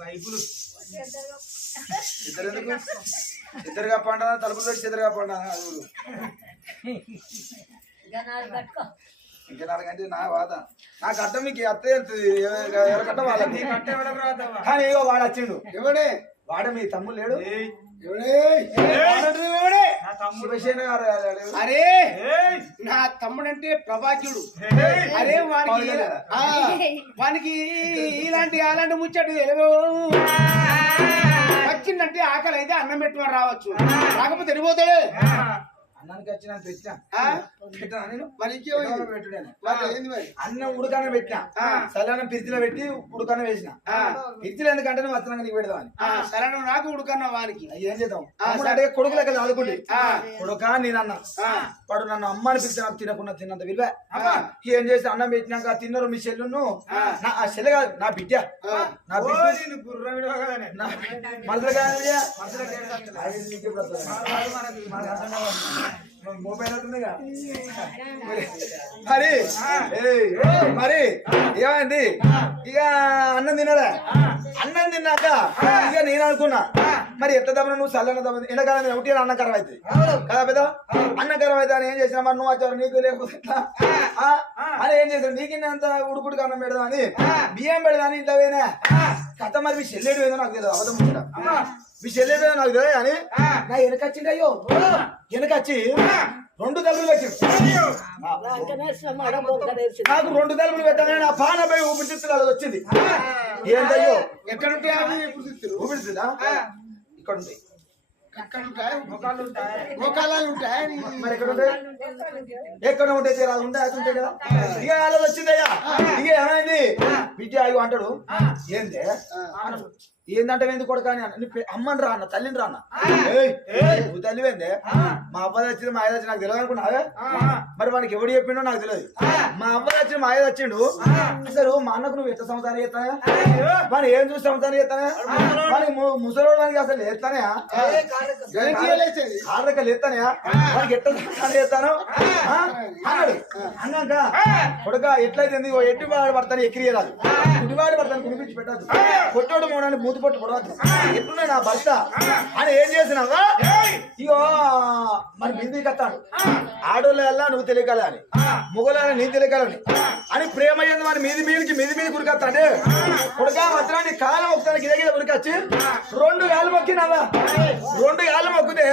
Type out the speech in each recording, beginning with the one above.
వైపులు ఇద్దరు ఎందుకు ఇద్దరు తలుపులు పెట్టి ఇద్దరు కప్పండా అది ఊరు. ఇంకా నాలుగంటే నా బాధ నాకు అర్థం మీకు అత్తే ఎవరికంటే వాళ్ళకి కట్టే వాళ్ళకి రాదవ్వా? కానీ ఇగో వాడు వచ్చిండు. ఎవడే? వాడు మీ తమ్ముడు లేడు. ఎవడే? నా తమ్ముడు. శివసేన గారు గారు. అరే. ఏయ్, నా తమ్ముడంటే ప్రభాక్యుడు. ఏయ్, అరే వానికి వానికి ఇలాంటి అలాంటి ముచ్చట వచ్చిందంటే ఆకలి అయితే అన్నం పెట్టుకొని రావచ్చు. రాకపోతే వెళ్ళిపోతాడు అన్నానికి వచ్చిన పెట్టినా ఆ? పెట్టినా నేను మరి ఇంకేమైంది? ఎవరో పెట్టుడేనా? మరి ఏంది మరి అన్నం ఉడకనే పెట్టినా. సలానం పిరిచిలో పెట్టి ఉడకనే వేసిన ఆ. పిరిచిలో ఎందుకంటే నువ్వు నీకు పెడదామని ఆ, సరే నువ్వు నాకు ఉడుకన్న అయ్యి ఏం చేద్దాం కొడుకు లెక్క చదువుకుంటే. కొడుక నేనన్న ఆ. వాడు నన్ను అమ్మని పిలిచి నాకు తినకుండా తిన్నంత విలువ. ఏం చేసి అన్నం పెట్టినాక తిన్నారు మీ చెల్లును. నా ఆ చెల్లె కాదు నా బిడ్డ. నా నేను మనసులో కాదు బిడ్డ. మొబైల్ మరి మరి ఏమైంది? ఇక అన్నం తినరా అన్నం తిన్నాక ఇక నేను అనుకున్నా మరి ఎంత దమ్మ నువ్వు చల్లన దమ్మ ఎండాకాలం ఒకటి అన్నం కరం అవుతుంది. కదా పెద్ద? అన్నం కరం అయితే అని ఏం చేసినా మరి నువ్వు వచ్చావు నీకు లేకపోతే ఎట్లా? అని ఏం చేసావు నీకు అంత ఉడుకుడుకు అన్నం పెడదాం అని బియ్యం పెడదాని ఇంట్లో పోయినా. కథ మరి మీ చెల్లెడు పోయిందో నాకు తెలియదు అబద్ధం మీ చెల్లెడు ఏదో నాకు తెలియదు అని నా వెనకచ్చిండు అయ్యో. వెనకచ్చి రెండు తలుపులు పెట్టిండు నాకు రెండు తలుపులు పెట్టగానే నా పానపై ఊపిరితిత్తులు అది వచ్చింది. ఏంటయ్యో? ఎక్కడ ఉంటాయి ఊపిరితిత్తులు? ఊపిరితిత్తులా ఇక్కడ ఉంది ఎక్కడ ఉంటాయి ఉంటాయి. ఉంటాయి ఎక్కడ ఉంటాయి ఎక్కడ ఉంటే తీరా అది ఉంటే అది ఉంటాయి కదా ఇక అలా వచ్చిందయ్యా. ఇక ఏమైంది? విద్య అయ్యో అంటాడు. ఏంది. ఏందంటే ఎందుకు కొడుకు అని అన్న. నీ పే- అమ్మని రా అన్న తల్లిని రా అన్న. నువ్వు తల్లివేందే? మా అబ్బాయి వచ్చింది మా వచ్చి నాకు తెలియదు అనుకున్నావే? మరి వానికి ఎవడు చెప్పిండో నాకు తెలియదు. మా అబ్బాయి వచ్చి మా అయ్య వచ్చిండు. అసలు మా అన్నకు నువ్వు ఎంత సంవత్సరాలు చేస్తానే వాడు ఏం చూసి సంవత్సరాలు చేస్తానే వాడికి ము- ముసలోడు వానికి అసలు లేస్తానే? ఆర్రక లేస్తానే? వాడికి ఎట్లా సంవత్సరాలు చేస్తాను? అన్నాడు. అన్నాక కొడుక ఎట్లయితే ఎట్టి వాడు పడతాను ఎక్కిరి రాదు కుడివాడు పడతాను కునిపించి పెట్టద్దు కొట్టోడు మోనాన్ని మూతి పొట్టు పొడవద్దు. ఎట్లున్నాయి నా భర్త అని ఏం చేసినావా ఇగో మరి బింది కత్తాడు ఆడోళ్ళ నువ్వు తెలియకలే అని మొగల నీ తెలియకలని అని ప్రేమ అయ్యింది మరి? మీది మీదికి మీది మీద కురికత్తాడు కొడుక వజ్రాన్ని కాలం ఒకసారి గిద గిద ఉరికొచ్చి రెండు గాలు మొక్కినావా? రెండు గాలు మొక్కితే.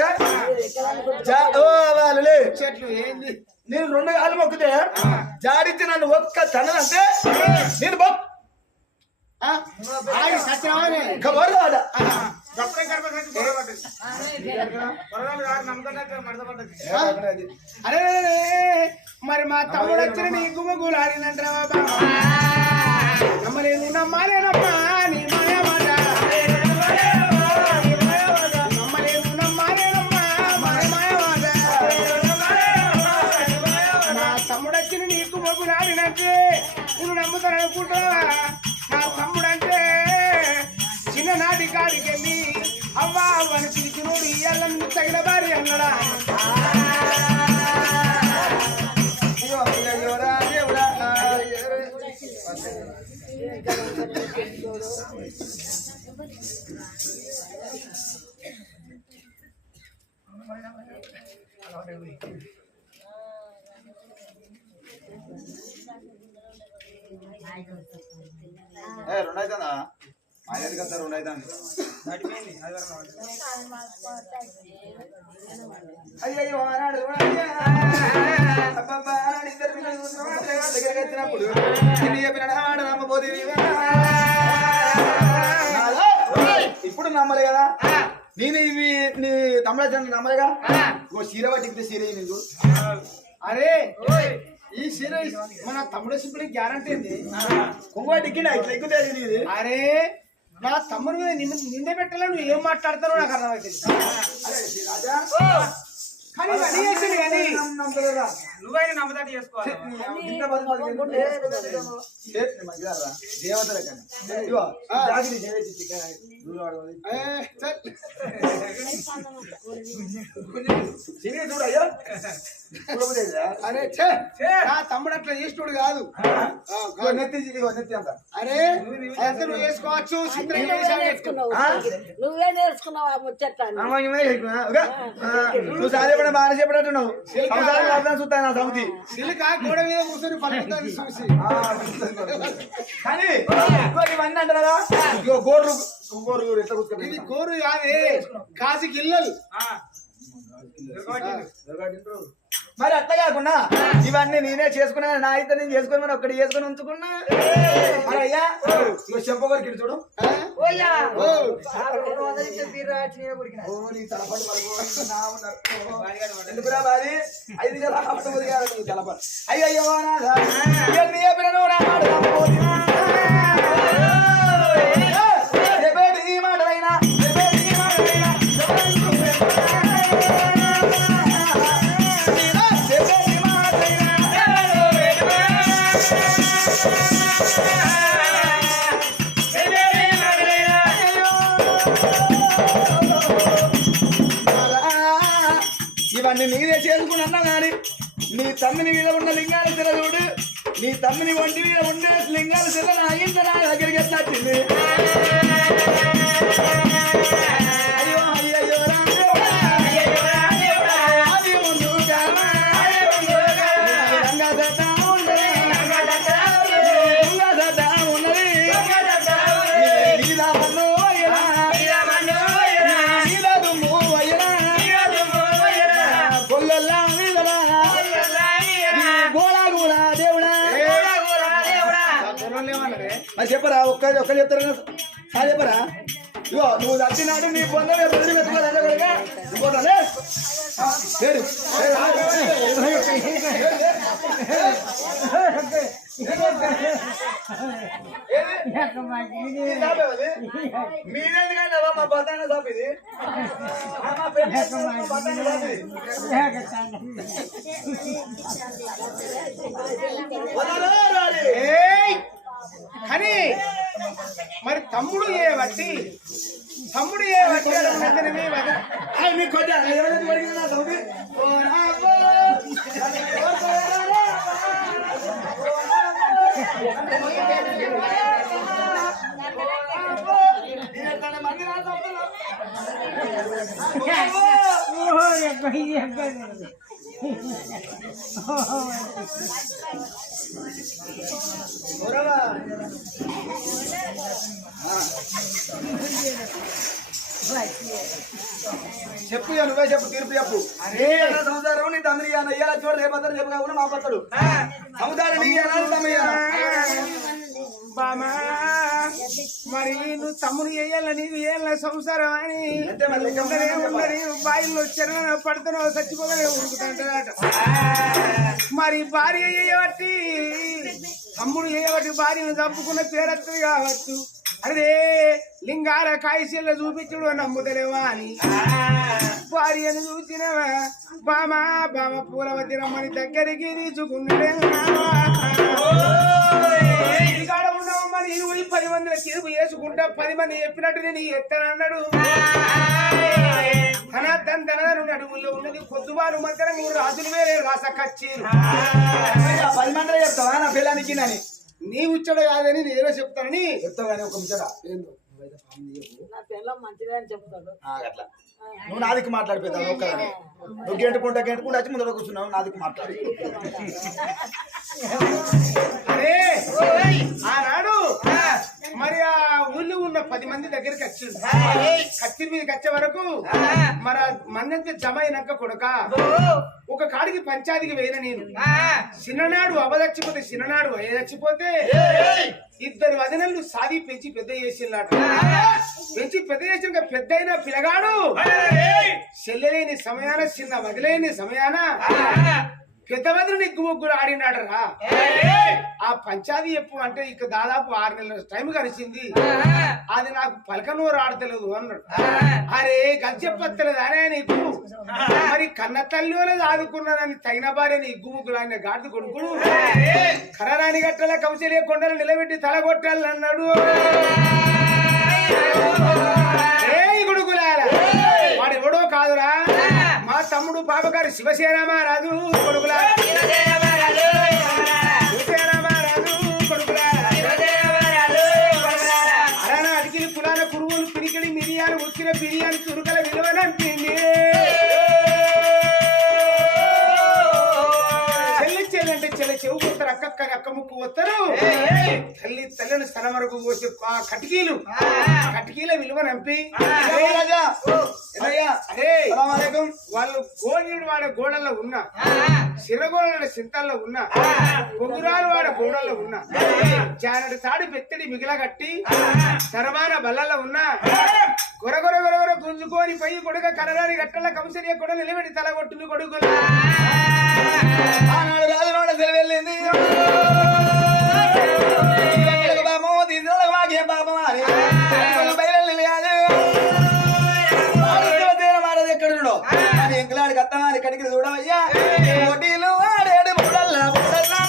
చెట్లు ఏంది? నేను రెండు గాలు మొక్కితే జాడించి నన్ను ఒక్క తనంటే నేను అరే మరి మా తమ్ముడు వచ్చిన నీ గుమ్మగులు ఆడినంటారా బాబా? నమ్మలేదు నమ్మాలేనమ్మా నీ మాయ మాట నమ్మలేదు నమ్మాలేనమ్మా మాయ మాయ మాట నా తమ్ముడు వచ్చిన నీ గుమ్మగులు ఆడినంటే నువ్వు నమ్ముతాను అనుకుంటున్నావా? తమ్ముడంటే చిన్ననాటి కాడికి వెళ్ళి అవ్వా అవ్వని పిలిచినోడు ఇయ్యాలని తగిన భార్య అన్నడా? అయ్యో, అయ్యో, వస్తా రెండు అవుతుంది ఆనాడు. అబ్బబ్బా, ఆనాడు ఇద్దరు పిల్లలు దగ్గరికి వచ్చినప్పుడు ఆడ నమ్మబోదు ఇప్పుడు నమ్మలే కదా? నేను ఇవి నీ తమ్ముడు నమ్మలేగా ఓ చీర పట్టిపితే చీర నీకు అరే ఈ సీర మన తమ్ముడు సింపుల్ గ్యారంటీ ఏంది? కొంగ టిక్కినా ఇట్లా ఎక్కుతే నీది అరే! నా తమ్ముడు మీద నిందే పెట్టాలని నువ్వు ఏం మాట్లాడతారో నాకు అర్థమవుతుంది అరే రాజా కానీ నువ్వైనా నమ్మదాటి చేసుకోవాలి? ఇంత పది పది? దేవతల? అరే తమ్ముడు అట్లా చేసినోడు కాదు. నెత్తి అంత. అరే నువ్వు చేసుకోవచ్చు నువ్వే నేర్చుకున్నావు. ఆ? నువ్వే చూస్తాను నా సమితి సిలిక గోడ మీద కూర్చొని పలుకుతుంది చూసి. కానీ ఇవన్నీ అంటారా ఇగో గోర్రు గోర్రు ఎట్లా ఇది కూర్చుంటుంది కోరు కాదే కాసి గిల్లలు మరి అట్లా కాకుండా ఇవన్నీ నేనే చేసుకున్నా నా అయితే నేను చేసుకుని మరి ఒక్కటి చేసుకుని ఉంచుకున్నా. మరి అయ్యా చెంపగొరికి చూడు? ఓ, ఓ, నీ ఇవన్నీ నేనే చేసుకున్నా కానీ నీ తమ్మిని మీద ఉన్న లింగాలు తెరదుడు నీ తమ్మిని ఒంటి మీద ఉండే లింగాలు తిరగ నాగింత నా దగ్గరికి ఎట్లా వచ్చింది? చెప్పరా ఒక్క చెప్తారా సార్ చెప్పరా ఇగో నువ్వు దచ్చినాడు నీ పొంద బెదిరి పెట్టుకోవాలి కొడుక పోతాలే లేడు మా బతాన ఇది కానీ మరి తమ్ముడు ఏ బట్టి తమ్ముడు ఏ బట్టి అడుగుతుందని చెప్పు నువ్వే చెప్పు తీర్పు చెప్పు. సంసారం నీ తమ్మిని అన్న ఇయ్యాల చూడ రేపత్తరు చెప్పు కాకుండా మా పత్తడు సముదారం నీ బామా మరి నువ్వు తమ్ముడు వేయాల నీకు వేయాల సంసారం అని? ఉండనే ఉండని బాయిల్లో పడుతున్నావు చచ్చిపోగానే ఉరుకుతుంటాడట మరి భార్య చేయబట్టి తమ్ముడు చేయబట్టి భార్యను చంపుకున్న పేరత్తది కావచ్చు. అదే లింగాల కాయశీల చూపించుడు నమ్ముతలేవా అని. భార్యను చూసినవా బామా బామ పూలవతి రమ్మని దగ్గరికి తీసుకున్నాడే నేను పోయి పది మందిల తిరుగు వేసుకుంటా పది మంది చెప్పినట్టు నేను ఎత్తానన్నాడు తన తన తన నడుముల్లో ఉన్నది కొద్దువారు మధ్యన మూడు రాజులు వేరే రాస కచ్చేరు. పది మంది చెప్తావా? నా పిల్లానికి అని నీ ఉచ్చడ కాదని నేనే చెప్తానని. చెప్తావు కానీ ఒక ముచ్చట నా పిల్ల మంచిదే అని చెప్తాడు అట్లా. నువ్వు నాదికి మాట్లాడిపోతావు ఒక్కదాన్ని నువ్వు గెంటుకుంటా గెంటుకుంటా వచ్చి ముందర కూర్చున్నావు నాదికి మాట్లాడు. అరే ఆనాడు మరి ఆ ఊళ్ళో ఉన్న పది మంది దగ్గరికి వచ్చింది. కత్తి మీదకి వచ్చే వరకు మరి ఆ మందంతా జమ అయినాక కొడక ఒక కాడికి పంచాదికి వేయన నేను. చిన్ననాడు అవదచ్చిపోతే చిన్ననాడు చచ్చిపోతే ఇద్దరు వదనలు సాది పెంచి పెద్ద చేసినట్టు పెంచి పెద్ద చేసిన పెద్ద అయిన పిల్లగాడు. చెల్లెలేని సమయాన చిన్న వదిలేని సమయాన పెద్దమంది నీకు ముగ్గురు ఆడినాడరా. ఆ పంచాది చెప్పు అంటే ఇక దాదాపు ఆరు నెలల టైం కలిసింది అది నాకు పలకనూరు ఆడతలేదు అన్నాడు. అరే గజ్జెప్పత్తలేదు అనే నీకు మరి కన్న తల్లి అనేది ఆదుకున్నానని తగిన భార్య నీ గుమ్ముకులు ఆయన గాడిద కొడుకుడు. కరరాని గట్టల కౌశల్య కొండలు నిలబెట్టి తల కొట్టాలన్నాడు తమ్ముడు పాపగారు శివసేన మహారాజు కొడుకులారా అరణాటికి పురాణ కురువులు పిరికిడి మిరియాలు ఉక్కిన బిర్యానీ తురుకల విలువనంపింది అక్క ముక్కు పోతారు. తల్లి తల్లిని స్థలం వరకు పోసే కటికీలు. కటికీల విలువ నంపి. వాళ్ళు గోడీడు వాడే గోడల్లో ఉన్నా. సిరగోడ సింతల్లో ఉన్నా. పొగురాలు వాడే గోడల్లో ఉన్నా. జానడి తాడి పెత్తడి మిగిల కట్టి. సరమాన బల్లలో ఉన్నా. గొరగొర గొరగొర గుంజుకొని పై కొడుక కనరాని గట్టల కంసరియ కూడా నిలబెట్టి తల కొట్టింది కొడుకులు. ఆనాడు రాజు నోట సెలవెళ్ళింది ఇవాళ బాబు తీసుకు మాకేం పాపం అని బయలు ఎంకలాడికి అత్తమారి కడికి చూడవయ్యా. పోటీలు ఆడేడు మూడల్లా మూడల్లా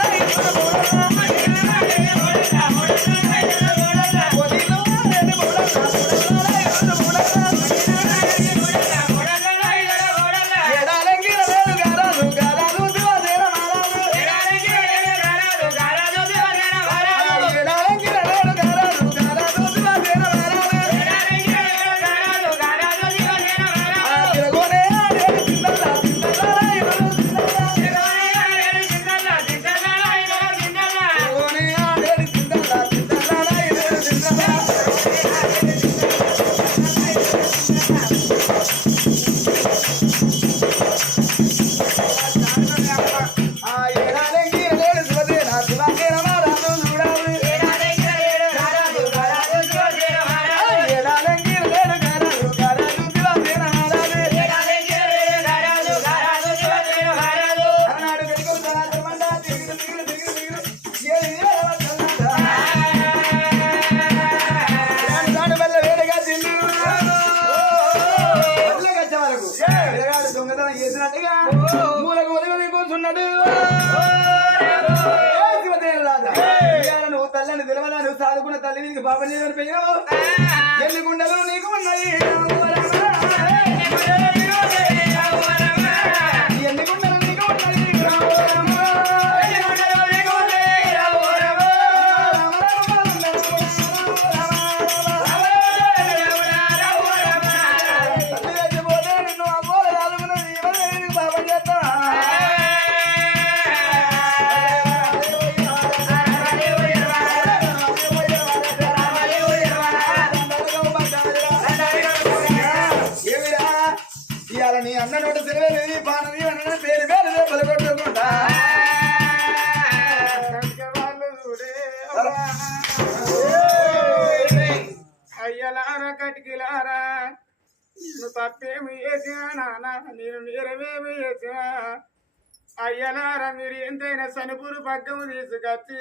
పక్కము తీసుకొచ్చి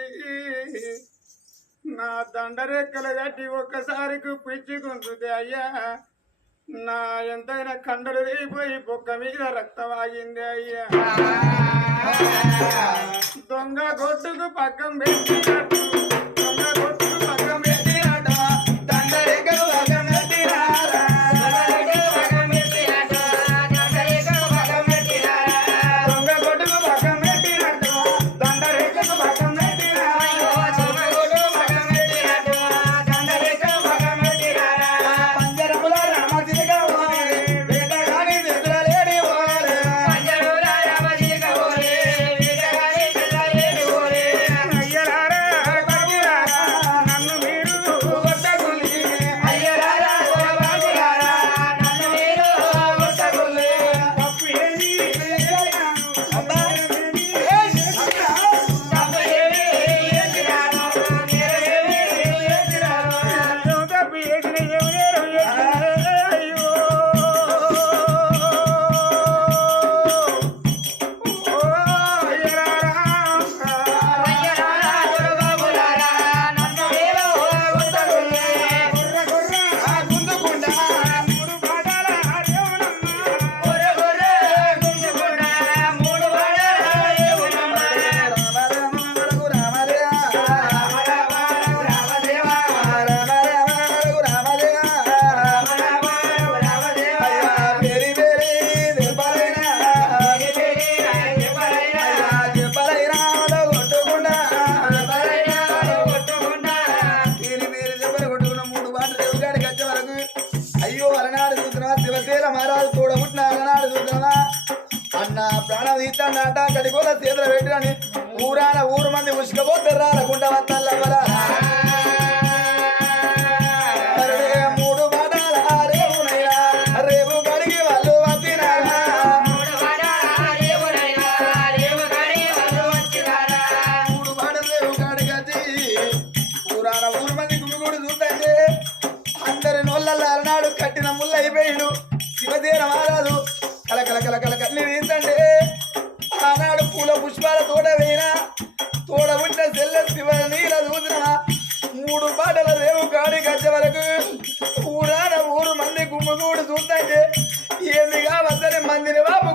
నా దండరెక్కలు కట్టి ఒక్కసారి పిచ్చుకుంటుంది అయ్యా నా ఎంతైనా కండలు వేయిపోయి పొక్క మీద రక్తం ఆగింది అయ్యా. దొంగ కొట్టుకు పక్కం పెట్టినట్టు నోళ్ళల్లో అలనాడు కట్టిన ముళ్ళు అయిపోయిండు. శివదేన మారాదు కలకల కలకల కళ్ళు కల కల్లి ఆనాడు పూల పుష్పాల తోట వేయినా తోడ పుట్టిన సెల్ల శివ నీల చూసిన మూడు పాటల రేవు కాడి గజ్జ వరకు ఊరాన ఊరు మంది గుమ్మగూడు చూస్తే ఏంది కావద్దని మందిని బాబు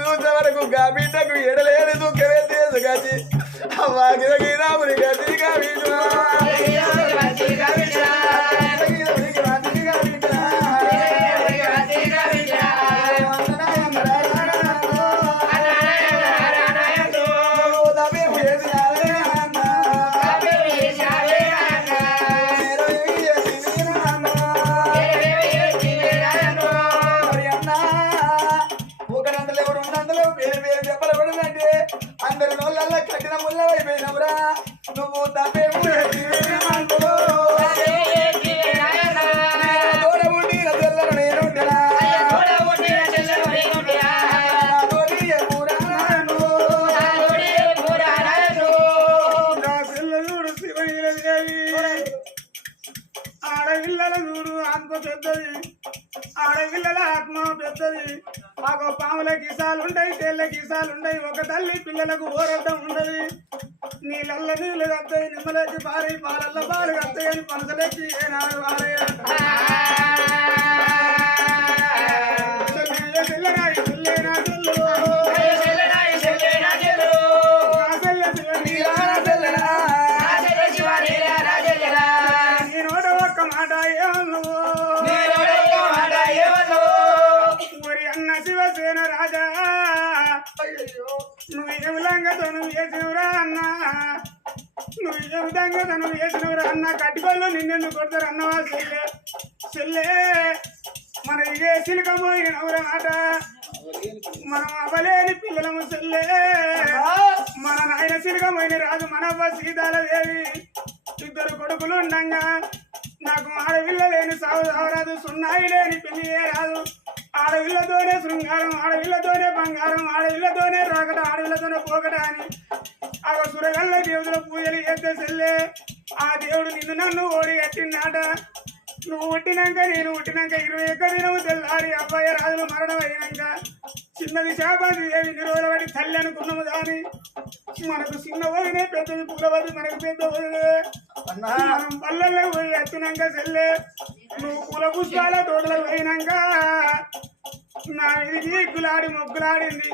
చూసేవరకు చూసే వరకు గా బిడ్డకు ఎడలేని దుఃఖమే తీసు గది అవ్వాగిన గీరాముని పెద్దది. ఆడపిల్లల ఆత్మ పెద్దది. మాకు పాముల కిసాలు ఉంటాయి తేళ్ళ కిసాలు ఉంటాయి ఒక తల్లి పిల్లలకు ఓరద్దం ఉండదు. నీళ్ళల్ల నీళ్ళు కత్తాయి నిమ్మలేచి పారి పాలల్ల పాలు కత్తాయి అని పనసలకి ఏనాడు వారయ్య విధంగా తను చేసినవురా అన్న కట్టుకోళ్ళు నిన్నెందుకు కొడతారు అన్నవా చెల్లె? చెల్లె మన ఇదే సిలికమోయినవురా మాట. మనం అవలేని పిల్లలము చెల్లే. మన నాయన సిలికమైన రాజు మనవ్వ సీతాలదేవి. ఇద్దరు కొడుకులు ఉండంగా. నాకు ఆడవిల్ల లేని సాగు సావరాదు సున్నాయి లేని పిల్లి రాదు. ఆడవిల్లతోనే శృంగారం ఆడవిల్లతోనే బంగారం ఆడవిల్లతోనే రాకట ఆడవిల్లతోనే పోకట అని ఆ సురగల్ల దేవుల పూజలు చేస్తే చెల్లే ఆ దేవుడు నిన్ను నన్ను ఓడి కట్టిందాట నువ్వు పుట్టినాక నేను పుట్టినాక ఇరవై ఒక్క దినము తెల్లారి అబ్బాయి రాజులు మరణం అయినాక చిన్నది శాపాది దేవి నిరోధ పడి తల్లి అనుకున్నాము దాని మనకు చిన్న వదినే పెద్దది పూలవది మనకు పెద్ద వదిలే మనం పల్లెల్లో పోయి వచ్చినాక చెల్లె నువ్వు పూల పుష్పాల తోటలకు పోయినాక నా ఇది గులాడి మొగ్గులాడింది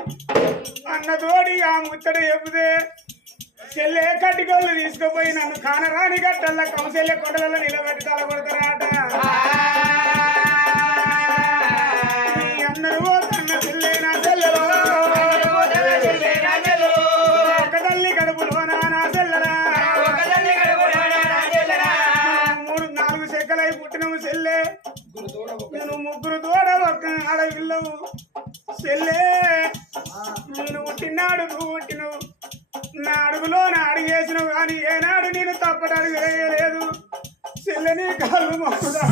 అన్న తోడి ఆ ముచ్చట చెబితే చెల్లే కట్టికోళ్ళు తీసుకుపోయి నన్ను కానరాని గట్టల్ల కౌశల్య కొండలలో నిలబెట్టి తలగొడతారాట. నీ అందరూ పోతన్న చెల్లే నా చెల్లెలో. ఒక తల్లి కడుపులో నా చెల్లెలా. మూడు నాలుగు సెక్కలై పుట్టినము చెల్లే. నేను ముగ్గురు తోడ ఒక ఆడపిల్లవు చెల్లె నేను పుట్టినాడు నువ్వు కానీ ఏనాడు నేను తప్పడానికి వేయలేదు చెల్లెని కాళ్ళు మొక్కుదా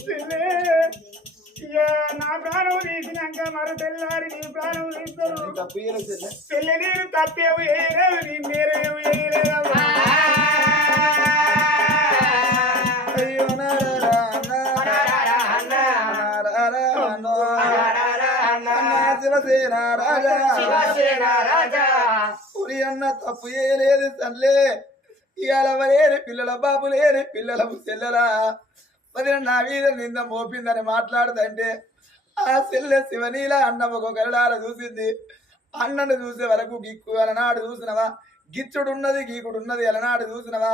చెల్లె ఇక నా ప్రాణం తీసినాక మరో తెల్లారి నీ ప్రాణం తీస్తారు చెల్లె నేను తప్పేవు వేయలేదు నీ మేరేవు వేయలేదు అయ్యో నారా శివసేన రాజా ఉరి అన్న తప్పు చేయలేదు తల్లే. ఇవాళ లేని పిల్లల బాబు లేని పిల్లల చెల్లెరా. మరి నా మీద నింద మోపిందని మాట్లాడుతుంటే ఆ చెల్లె శివనీల అన్న ఒక గరడార చూసింది. అన్నను చూసే వరకు గిక్కు అలనాడు చూసినవా? గిచ్చుడున్నది గీకుడున్నది అలనాడు చూసినవా?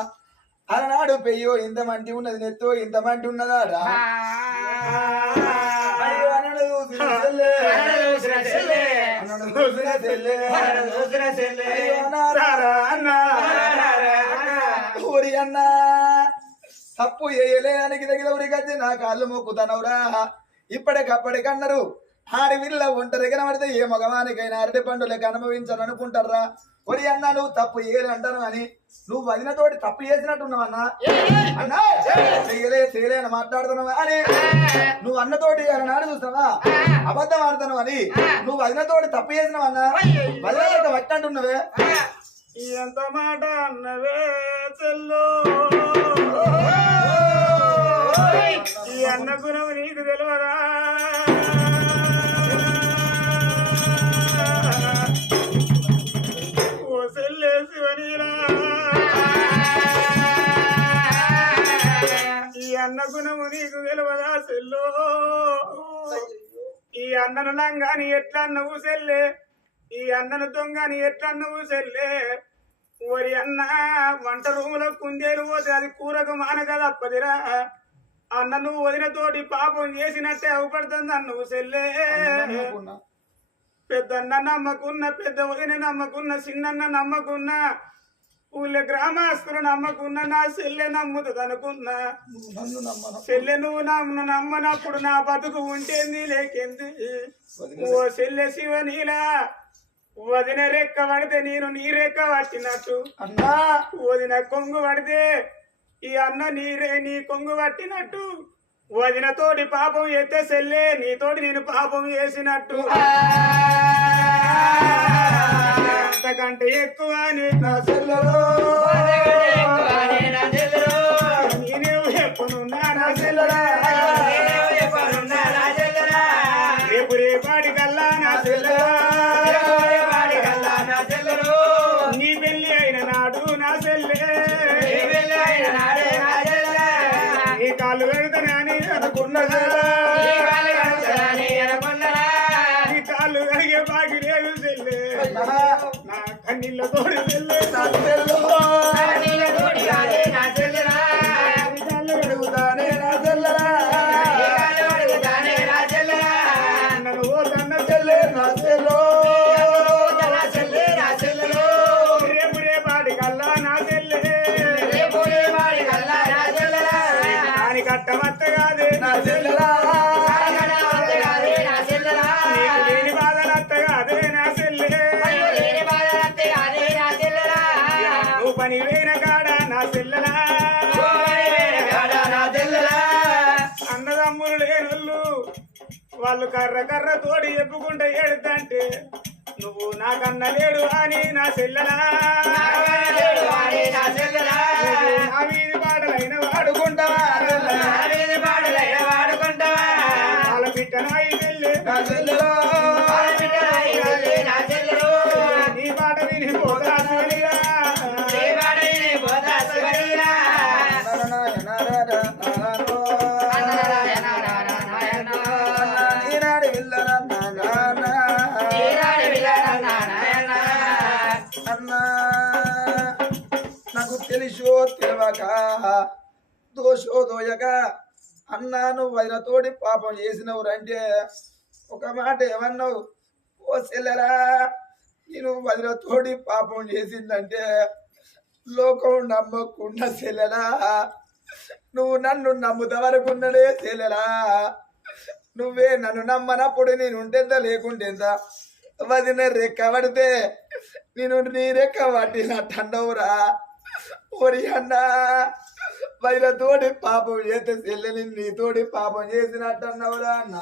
అలనాడు పెయ్యో ఇంత మంటి ఉన్నది నెత్తో ఇంత మంటి ఉన్నదా చెల్లె. నారారా అన్నా. ఊరి అన్నా. తప్పు చేయలేదానికి దగ్గర ఊరికొచ్చి నా కాళ్ళు మొక్కుతానవురా. ఇప్పటికప్పటికన్నారు ఆడి విల్ల ఒంటరి కనబడితే ఏ మగవానికైనా అరటి పండులకి అనుభవించను అనుకుంటారా ఒరి అన్నా నువ్వు తప్పు చేయలే అంటాను అని. నువ్వు వదినతోటి తప్పు చేసినట్టున్నావన్నా అన్నా. చేయలే చేయలే అని మాట్లాడుతున్నావు అని. నువ్వు అన్నతోటి అన్నాడు చూస్తావా? అబద్ధం ఆడుతున్నావు అని. నువ్వు వదినతోటి తప్పు చేసినావన్నా వదిన వట్టి అంటున్నావే ఎంత మాట అన్నవే చెల్లు? ఈ అన్న గుణం నీకు తెలియదా? చెల్లు. ఈ అన్నను లంగాని ఎట్లా నువ్వు సెల్లే ఈ అన్నను దొంగని ఎట్లా నువ్వు సెల్లే ఓరి అన్న వంట రూములో కుందేలు పోతే అది కూరకు మానక తప్పదిరా అన్న నువ్వు వదిన తోటి పాపం చేసినట్టే అవపడుతుంది అన్న నువ్వు సెల్లే పెద్దన్న నమ్మకున్న పెద్ద వదిన నమ్మకున్న చిన్నన్న నమ్మకున్న ఊళ్ళో గ్రామస్తులు నమ్మకున్న నా సెల్లె నమ్ముతుంది అనుకున్నా. చెల్లె నువ్వు నన్ను నమ్మనప్పుడు నా బతుకు ఉంటేంది లేకేంది? ఓ చెల్లె శివనీలా వదిన రెక్క పడితే నేను నీ రెక్క పట్టినట్టు. అన్నా! వదిన కొంగు పడితే ఈ అన్న నీరే నీ కొంగు పట్టినట్టు. వదిన తోటి పాపం ఎత్తే చెల్లె నీతోటి నేను పాపం చేసినట్టు. అంతకంటే ఎక్కువ నీ నా కన్నీళ్ళ తోడి చెల్లె వాళ్ళు కర్ర కర్ర తోడి చెప్పుకుంటే ఏడుతంటే నువ్వు నాకన్న లేడు అని నా చెల్లెలా దోషో దోయక అన్నా నువ్వు వైరతోటి పాపం చేసినవు అంటే ఒక మాట ఏమన్నావు? ఓ సెల్లరా నేను వదిలతోటి పాపం చేసిందంటే లోకం నమ్మకుండా సెల్లరా నువ్వు నన్ను నమ్ముత సెల్లరా నువ్వే నన్ను నమ్మనప్పుడు నేను ఉంటేంత లేకుంటేంత వదిన రెక్క పడితే నేను నీ రెక్క పట్టినట్టండవురా ఒరి అన్నా వైలతోటి పాపం చేస్తే చెల్లెని నీతోటి పాపం చేసినట్టన్నవురా అన్నా.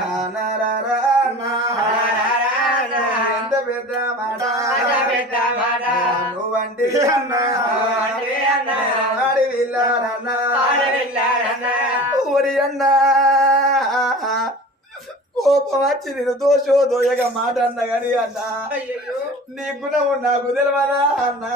నా, నా, రా, రా, నా. ఎంత పెద్ద మాట. నువ్వంటే అన్నా. ఆడి వెళ్ళారన్నా ఓరి అన్నా. కోపం వచ్చి నేను దోషో దోయగా మాట అన్నా. గాని అన్నా నీ గుణము నాకు తెలియదా అన్నా.